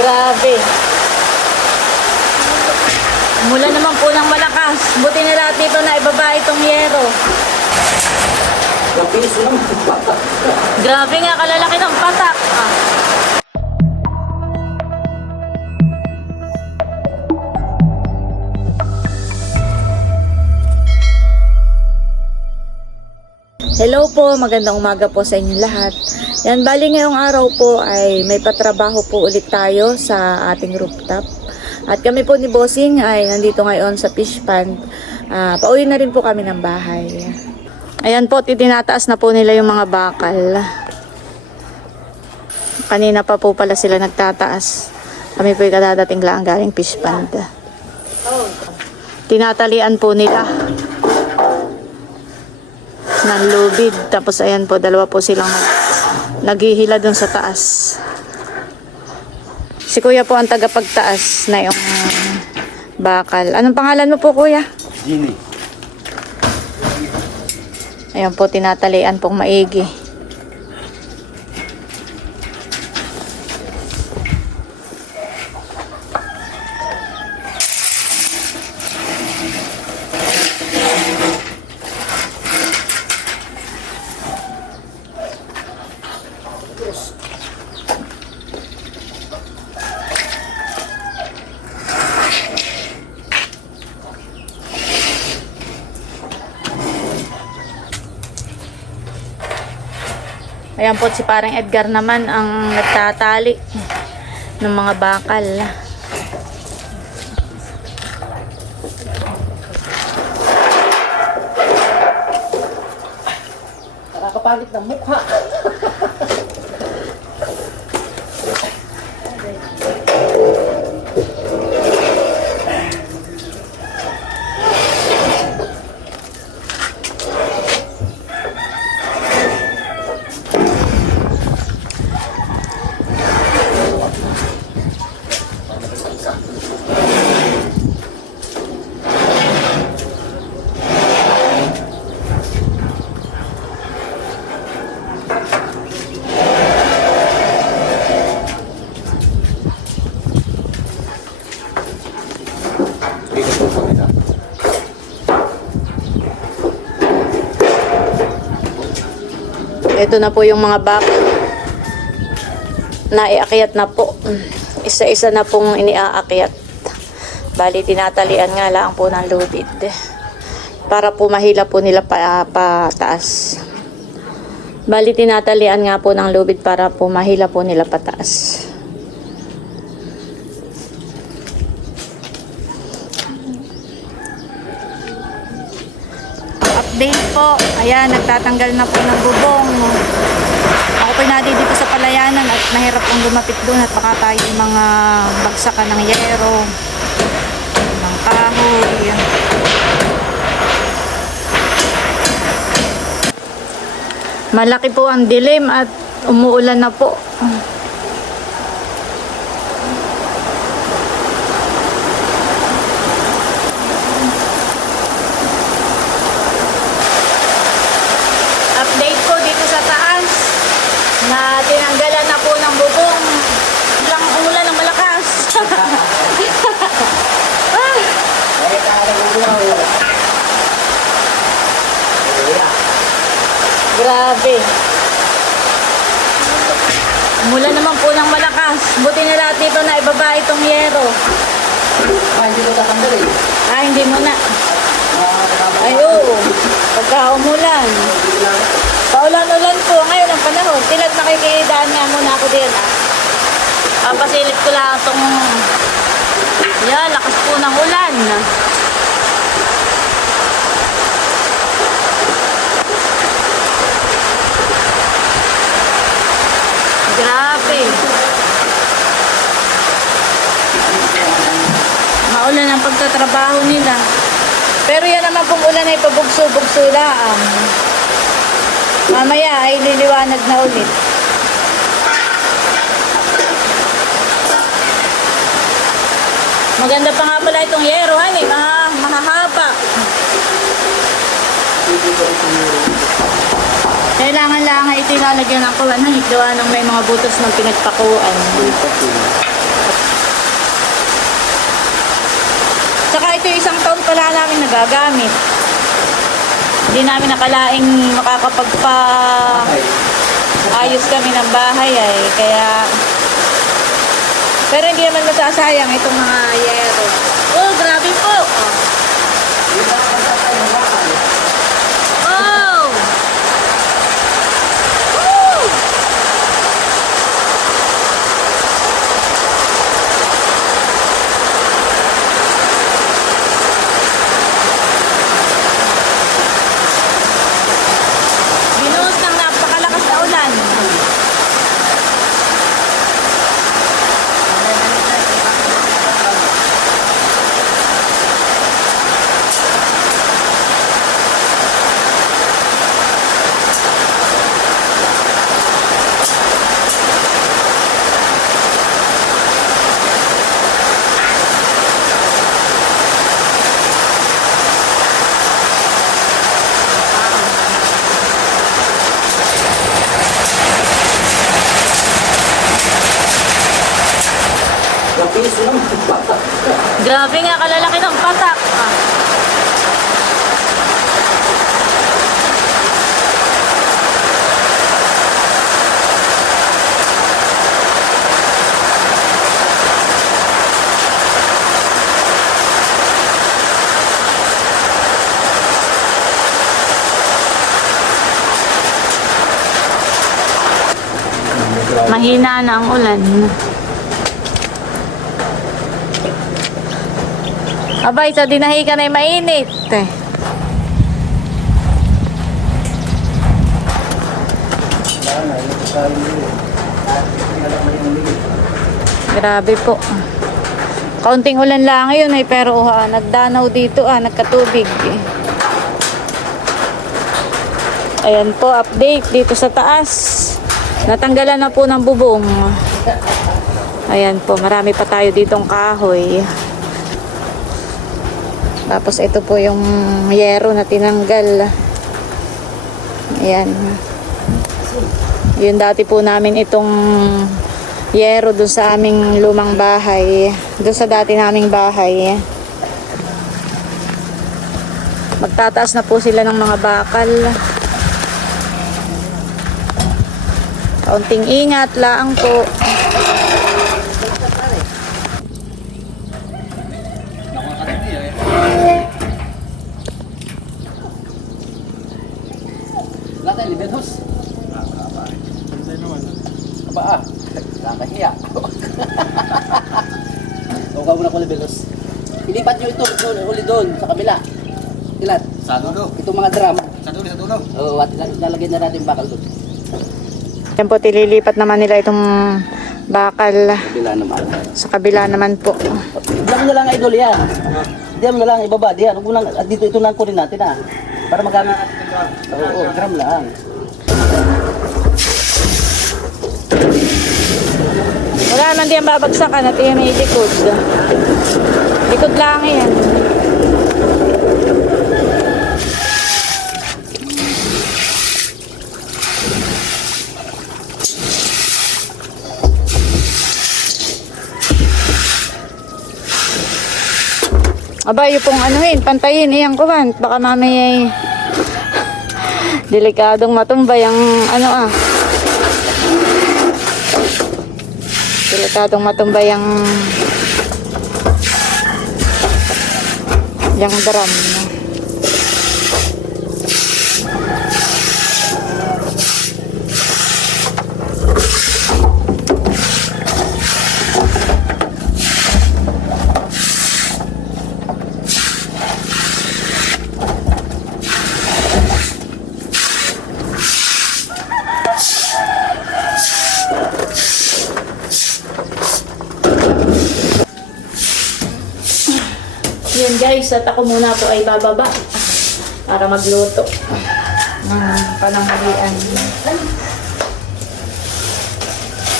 Grabe. Mula naman po ng malakas. Buti na lahat dito na ibaba itong yero. Grabe nga, kalalaki ng patak. Ah. Hello po, magandang umaga po sa inyo lahat. Yan, bali ngayong araw po ay may patrabaho po ulit tayo sa ating rooftop. At kami po ni Bossing ay nandito ngayon sa fish pond. Ah, pauwi na rin po kami ng bahay. Ayan po, titinataas na po nila yung mga bakal. Kanina pa po pala sila nagtataas. Kami po yung kadadating lang galing fish pond. Tinatalian po nila ng lubid. Tapos ayan po, dalawa po silang nag, naghihila dun sa taas. Si kuya po ang tagapagtaas na yung bakal. Anong pangalan mo po kuya? Gini. Ayan po, tinatalian pong maigi. Ayan po si parang Edgar naman ang nagtatali ng mga bakal. Nakakapangit ng mukha. Ito na po yung mga bakal. Naiakyat na po. Isa-isa na pong iniaakyat. Bali, tinatalian nga lang po ng lubid. Para po mahila po nila pa, pataas. Bali, tinatalian nga po ng lubid para po mahila po nila pataas. Update po. Ayan, nagtatanggal na po ng bubong. Ako po nadi dito sa palayanan at mahirap pong lumapit doon at baka tayo mga bagsakan ng yero, ng kahoy. Malaki po ang dilim at umuulan na po. Update po dito sa taas na tinanggalan na po ng bubong. Biglang umulan ng malakas. ah, Ay, kaya nagugulaw. Grabe. Umulan naman po ng malakas. Buti na lahat dito na ibaba itong yero. Ah, hindi ko tatanggalin. Ah, hindi mo na. Ah. Ay, oo. Pagka umulan. Paulan-ulan po ngayon ang panahon. Tilag nakikidaan nga muna ako din. Ah. Papasilip ko lang itong... Yan, lakas po ng ulan. Grabe. Maulan ang pagtatrabaho nila. Pero yan naman pong ulan ay pabugso-bugso lang. Mamaya ay liliwanag na ulit. Maganda pa nga pala itong yero, honey. Maha, mahahaba. Kailangan lang ito ilalagyan ng kuwan ng gawa ng may mga butas ng pinagpakuan. Saka ito isang taon pala namin nagagamit. Hindi namin nakalaing makakapagpa Ay. ayos kami ng bahay ay kaya pero hindi naman masasayang itong mga yero. Oh, grabe po. Yun lang ang tatay ng bakal. Oh. Woo! Binuhos ng napakalakas na ulan. Yung piso naman. Grabe nga, kalalaki ng patak. Ah. Mahina na ang ulan. Abay, sa dinahi ka na mainit. Grabe po. Kaunting ulan lang ngayon eh, pero ah, nagdanaw dito ah, nagkatubig. Eh. Ayan po, update dito sa taas. Natanggalan na po ng bubong. Ayan po, marami pa tayo ditong kahoy. Tapos ito po yung yero na tinanggal. Ayan. Yun dati po namin itong yero doon sa aming lumang bahay. Doon sa dati naming bahay. Magtataas na po sila ng mga bakal. Kaunting ingat laang po. Ah. Ilipat nyo ito, ito, uli doon, sa kabila. Ilat. Sa dulo. Itong mga drum. Sa dulo, sa dulo. Oo, at lalagyan na natin bakal doon. Yan po, tililipat naman nila itong bakal Kabila naman. sa kabila naman po. Diyan na lang idol yan. Diyan na lang ibaba. Diyan. At dito ito lang kunin natin ah. Para magamit. Oo, oo, gram lang. Wala naman diyan babagsakan at yan may likod. Likod lang yan. Aba, yung pong anuhin, pantayin, iyang kuwan. Baka mamaya eh, delikadong matumbay ang ano ah. Delikadong matumbay ang yung drum. Yan guys, at ako muna po ay bababa para magluto ng pananghalian.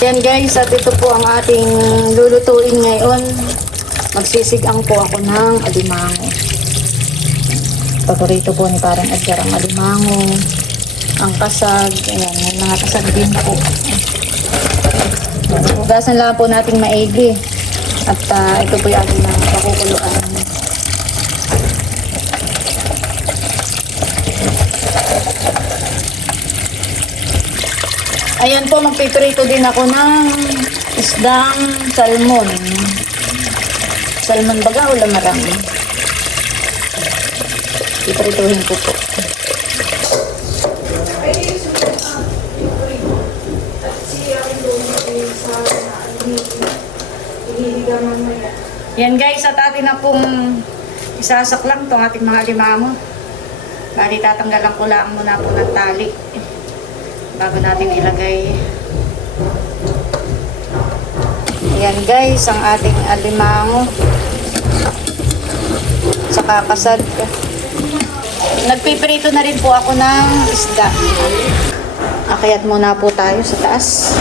Yan guys, at ito po ang ating lulutuin ngayon. Magsisigang po ako ng alimango. Paborito po ni parang Edgar ang alimango. Ang kasag, ayan, may mga kasag din po. Hugasan lang po nating maigi. At ah, ito po yung ating pakukuluan. Ayan po, magpiprito din ako ng isdang salmon. Salmon baga o lamarang? Iprituhin ko po. Yan guys, at atin na pong isasaklang itong ating mga limango. Bali, tatanggalan ko lang muna po ng tali bago natin ilagay. Ayan guys, ang ating alimango. Sa kakasad. Nagpiprito na rin po ako ng isda. Akyat muna po tayo sa taas.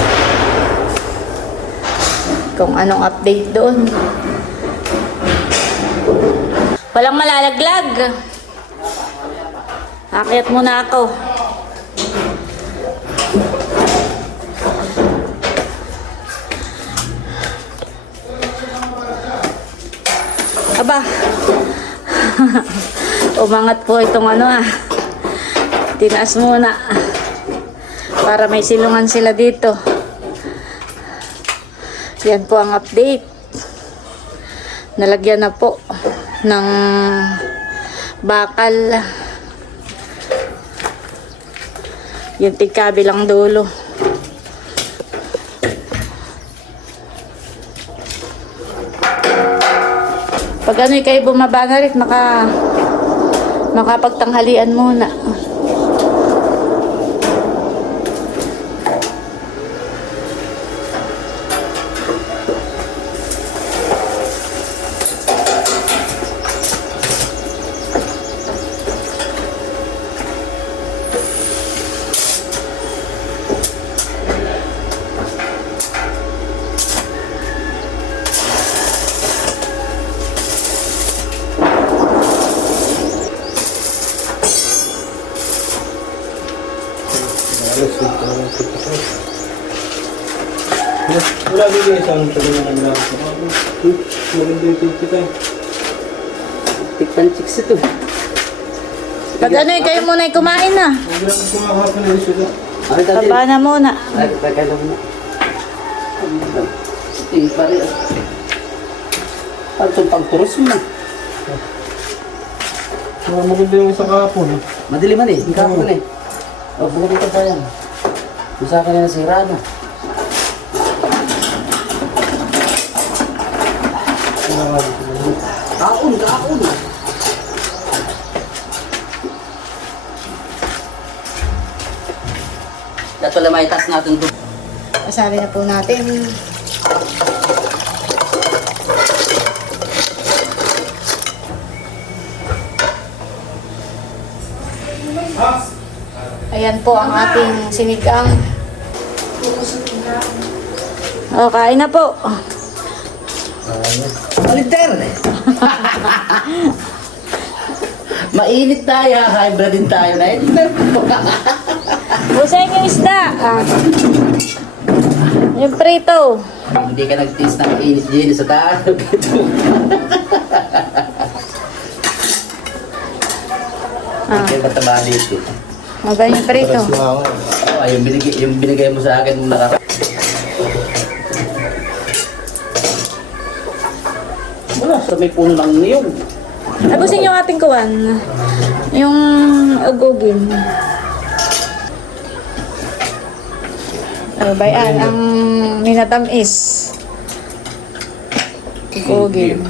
Kung anong update doon. Walang malalaglag. Akyat muna ako. Aba. Umangat po itong ano ah. Tinaas muna. Para may silungan sila dito. Yan po ang update. Nalagyan na po ng bakal. Yung tigkabilang dulo. Pag ano kayo bumaba na rin, maka, makapagtanghalian muna. Wala din isang tulungan ng lang. Maganda yung tip kita. Chicks ito. Pag ano kayo muna ay kumain na. Ay. Taba na muna. Ay, lang na. Sige, pare. Ano itong pagturos mo na? Mga maganda yung isang kahapon. Madali man eh, hindi ka eh. O, buka dito pa yan. Kung sa akin na nasira na. Kaon, Lang may task natin doon. Masabi na po natin. Ayan po ang ating sinigang. O, kain na po. Aliter! Mainit tayo, hybrid din tayo na Busayin yung isda. Ah. Yung prito. Hindi ka nag-taste ng init din sa taas. Ah. Kaya mataba dito. Mabay yung prito. ako. Oh, yung binigay, yung binigay mo sa akin nung nakaka... Wala, sa may puno ng niyog. Abusin yung ating kuwan. Yung ugugin. Oh, bayan, ang minatamis. Ugugin.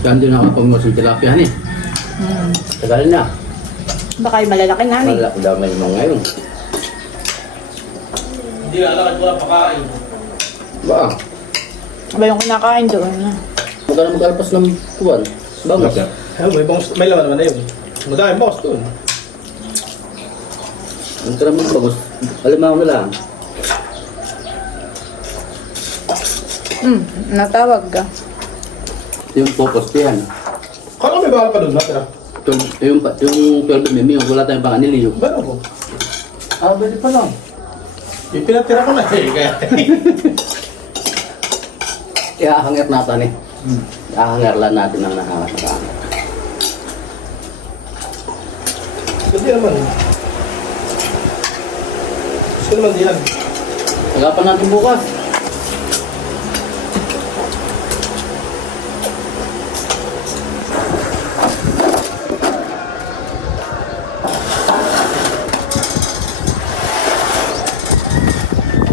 Diyan din nakapangos yung tilapia eh. Hmm. Tagal na. Baka yung malalaki namin. Wala ko damay mo ngayon. Hindi lalakad wala pakain. Ba? Aba yung kinakain doon. Magkano mag-alpas ng tuwan? Bangus. Ay, may bangus, may laman naman na yun. Madami bangus doon. Ang tara mag-bangus. Alam mo na lang. Hmm, natawag ka. Yung focus ko yan. Kala may bakal pa doon, natira. Yung, yung, yung 12 mm, yung wala tayong pang anilyo. Meron ko. Ah, pwede pa lang. Ipinatira ko na eh. Kaya, Iahangar natin eh. Iahangar lang natin ang nakakas sa kanan. Hindi naman. Gusto naman diyan. Agapan natin bukas.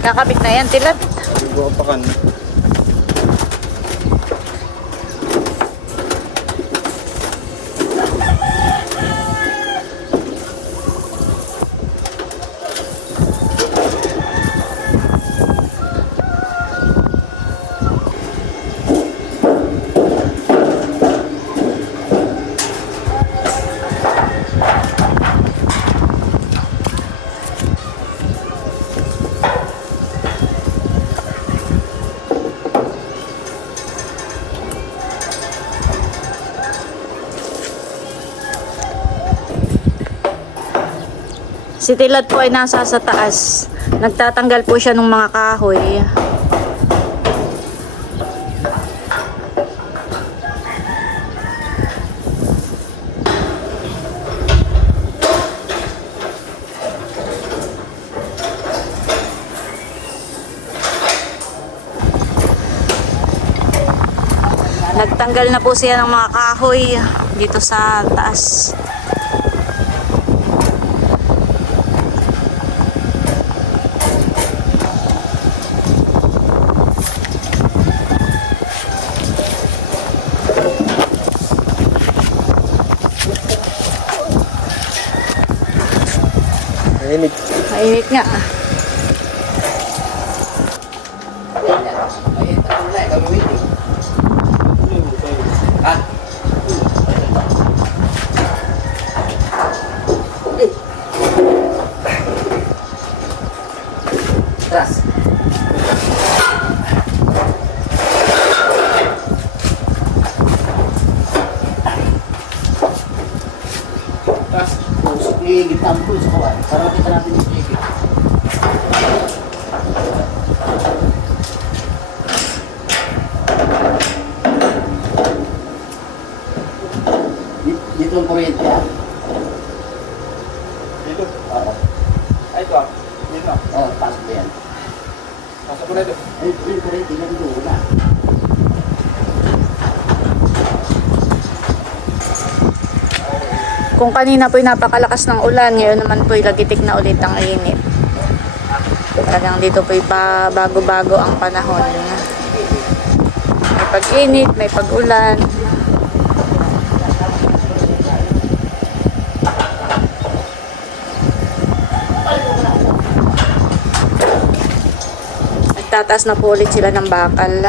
Kakabit na yan, tilat. Guwapakan. Si tilat po ay nasa sa taas. Nagtatanggal po siya ng mga kahoy. Nagtanggal na po siya ng mga kahoy dito sa taas. Mainit nga. Ah. Tras. Tapos, Pusok ni gitna ang puso ko ah. Para makita natin yung chicken. Di- Dito ang kuryente ah. dito. Oo. Ay, ito ah. Dito ah. Oo, pasok na yan. Pasok ko na ito. Ay, yung kuryente lang doon na. Kung kanina po'y napakalakas ng ulan, ngayon naman po'y lagitik na ulit ang init. Talagang dito po'y pa bago-bago ang panahon. May pag-init, may pag-ulan. Nagtataas na po ulit sila ng bakal.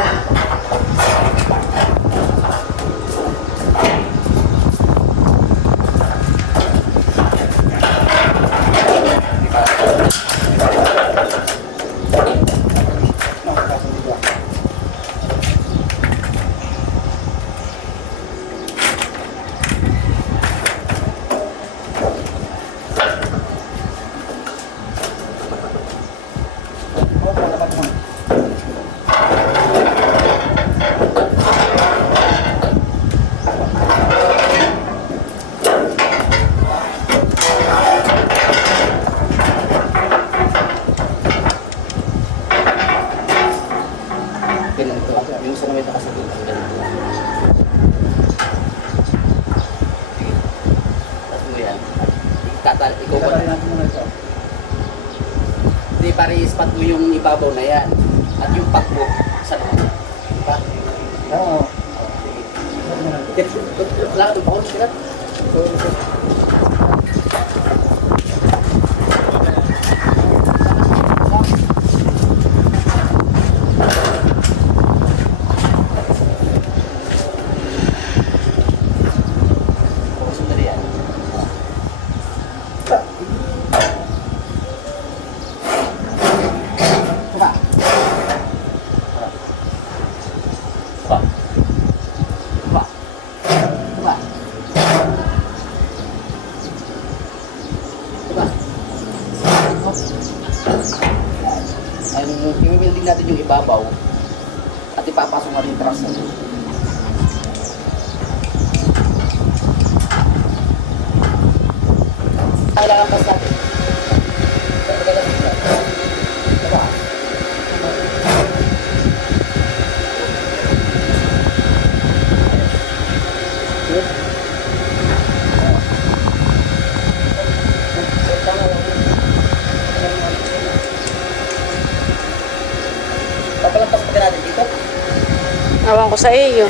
Sa iyo.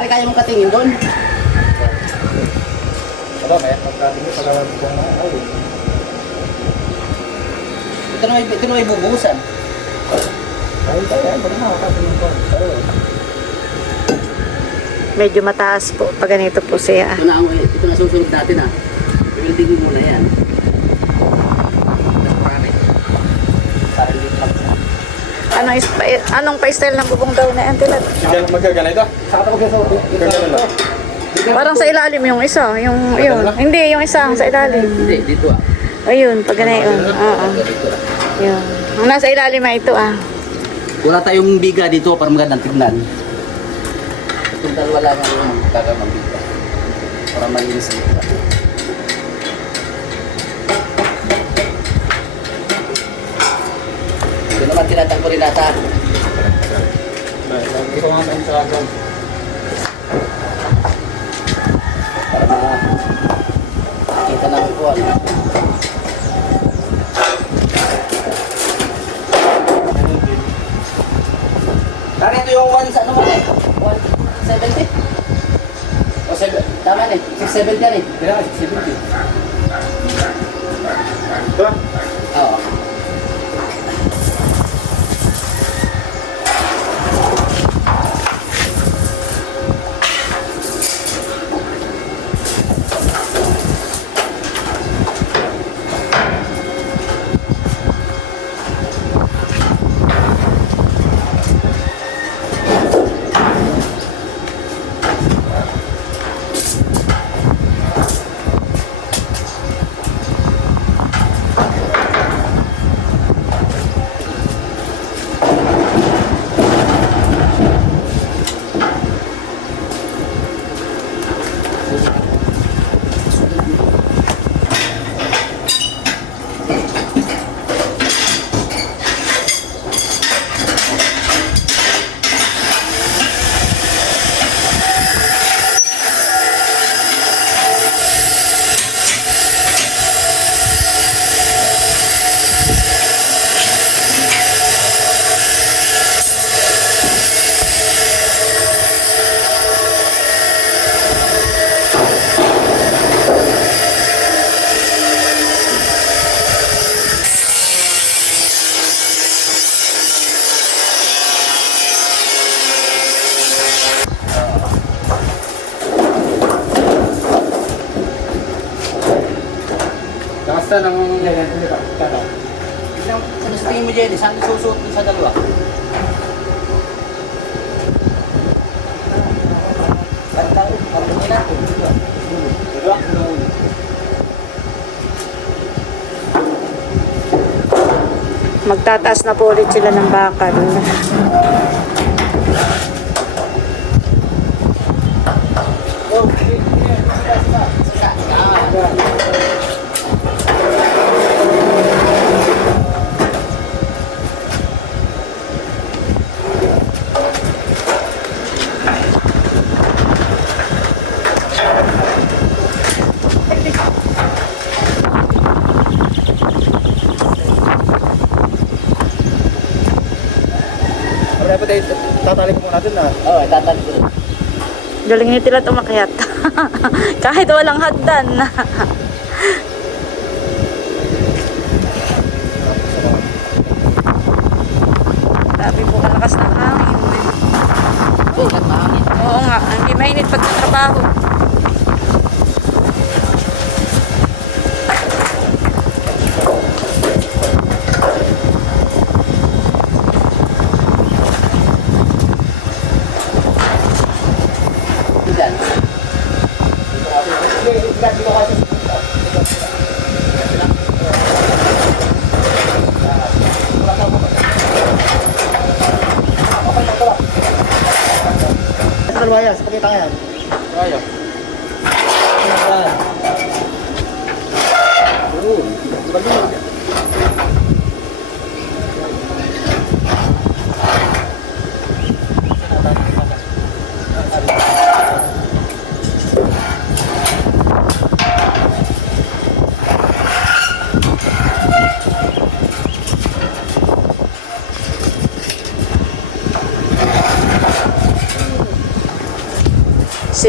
Pare, kaya mong katingin doon? Wala, may pagkatingin pala lang dyan na. Ay, Ito na ito na may bubuhusan. ay, ay, ay, pag nakakatingin ko. Medyo mataas po pag ganito po siya. Ito na, ang, ito na susunod natin ah. Building mo muna yan. Tapos pare. Para hindi lang siya. Anong, is- anong pa-style ng bubong daw na yan, Tilat? Gan- Magkagana ito? Saka tapos yung Gagana lang. Parang sa ilalim yung isa. Yung, yun. Hindi, yung isang sa ilalim. Hindi, dito ah. Ayun, pag ganayon. Oo. Dito ah. Yun. Ang nasa ilalim ay ito ah. Wala tayong biga dito para magandang tignan. Itong dalawa lang ang gagamang biga. Para malinis ang biga. Ito tinatangko rin nata. Ito nga tayo sa akin. Para makita namin po ano. Kaya ito yung 1 sa ano mo eh? 170? O 7, tama na eh. 670 yan eh. Kailangan 670. Nakasta ng ganyan. Kano? Ano sa tingin mo, Jenny? Saan susuot dun sa dalawa? Ganda, parang nila. Ito? Magtataas na po ulit sila ng bakal. Tatali ko muna natin na. Oo, tatali ko. Galing ni Tilat umakyat. Kahit walang hagdan. Grabe po kalakas ng hangin. Oo nga, hindi mainit pag sa trabaho. Kalwaya, sa pakita yan. Kalwaya. Oo.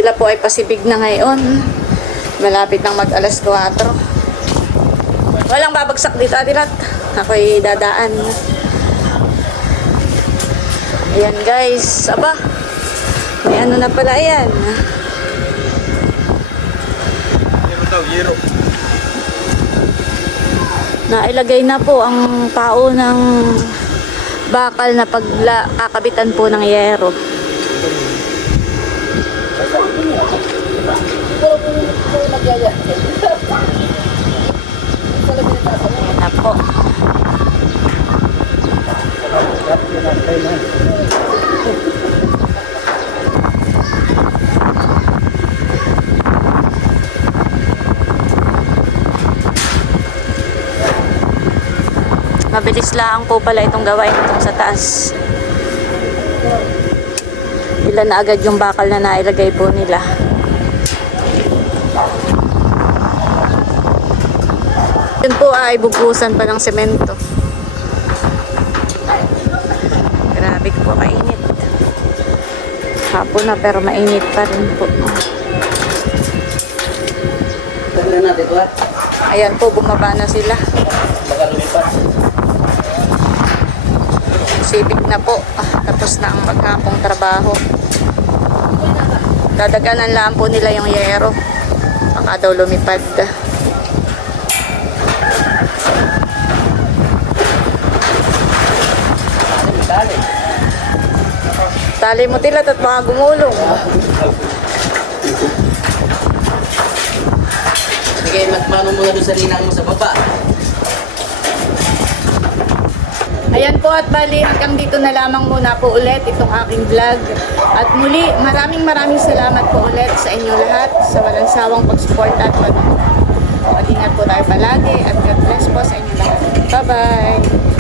Sila po ay pasibig na ngayon. Malapit nang mag alas 4. Walang babagsak dito, Adilat. Ako'y dadaan. Ayan guys, aba. May ano na pala yan. Yero. Nailagay na po ang tao ng bakal na pagla kakabitan po ng yero. Pero kung kung nagyaya. Ayan na po. Mabilis lang po pala itong gawain itong sa taas. Ilan na agad yung bakal na nailagay po nila. Ay bubusan pa ng semento. Grabe po kainit. Hapon na pero mainit pa rin po. Ayan po, bumaba na sila. Civic na po. Ah, tapos na ang maghapong trabaho. Dadaganan lang po nila yung yero. Baka daw lumipad. Ano, Tali mo tilat at baka gumulong. Sige, magmano muna doon sa linang mo sa baba. Ayan po at bali hanggang dito na lamang muna po ulit itong aking vlog. At muli maraming maraming salamat po ulit sa inyo lahat sa walang sawang pag-support at panonood. Mag-ingat po tayo palagi at God bless po sa inyo lahat. Bye-bye!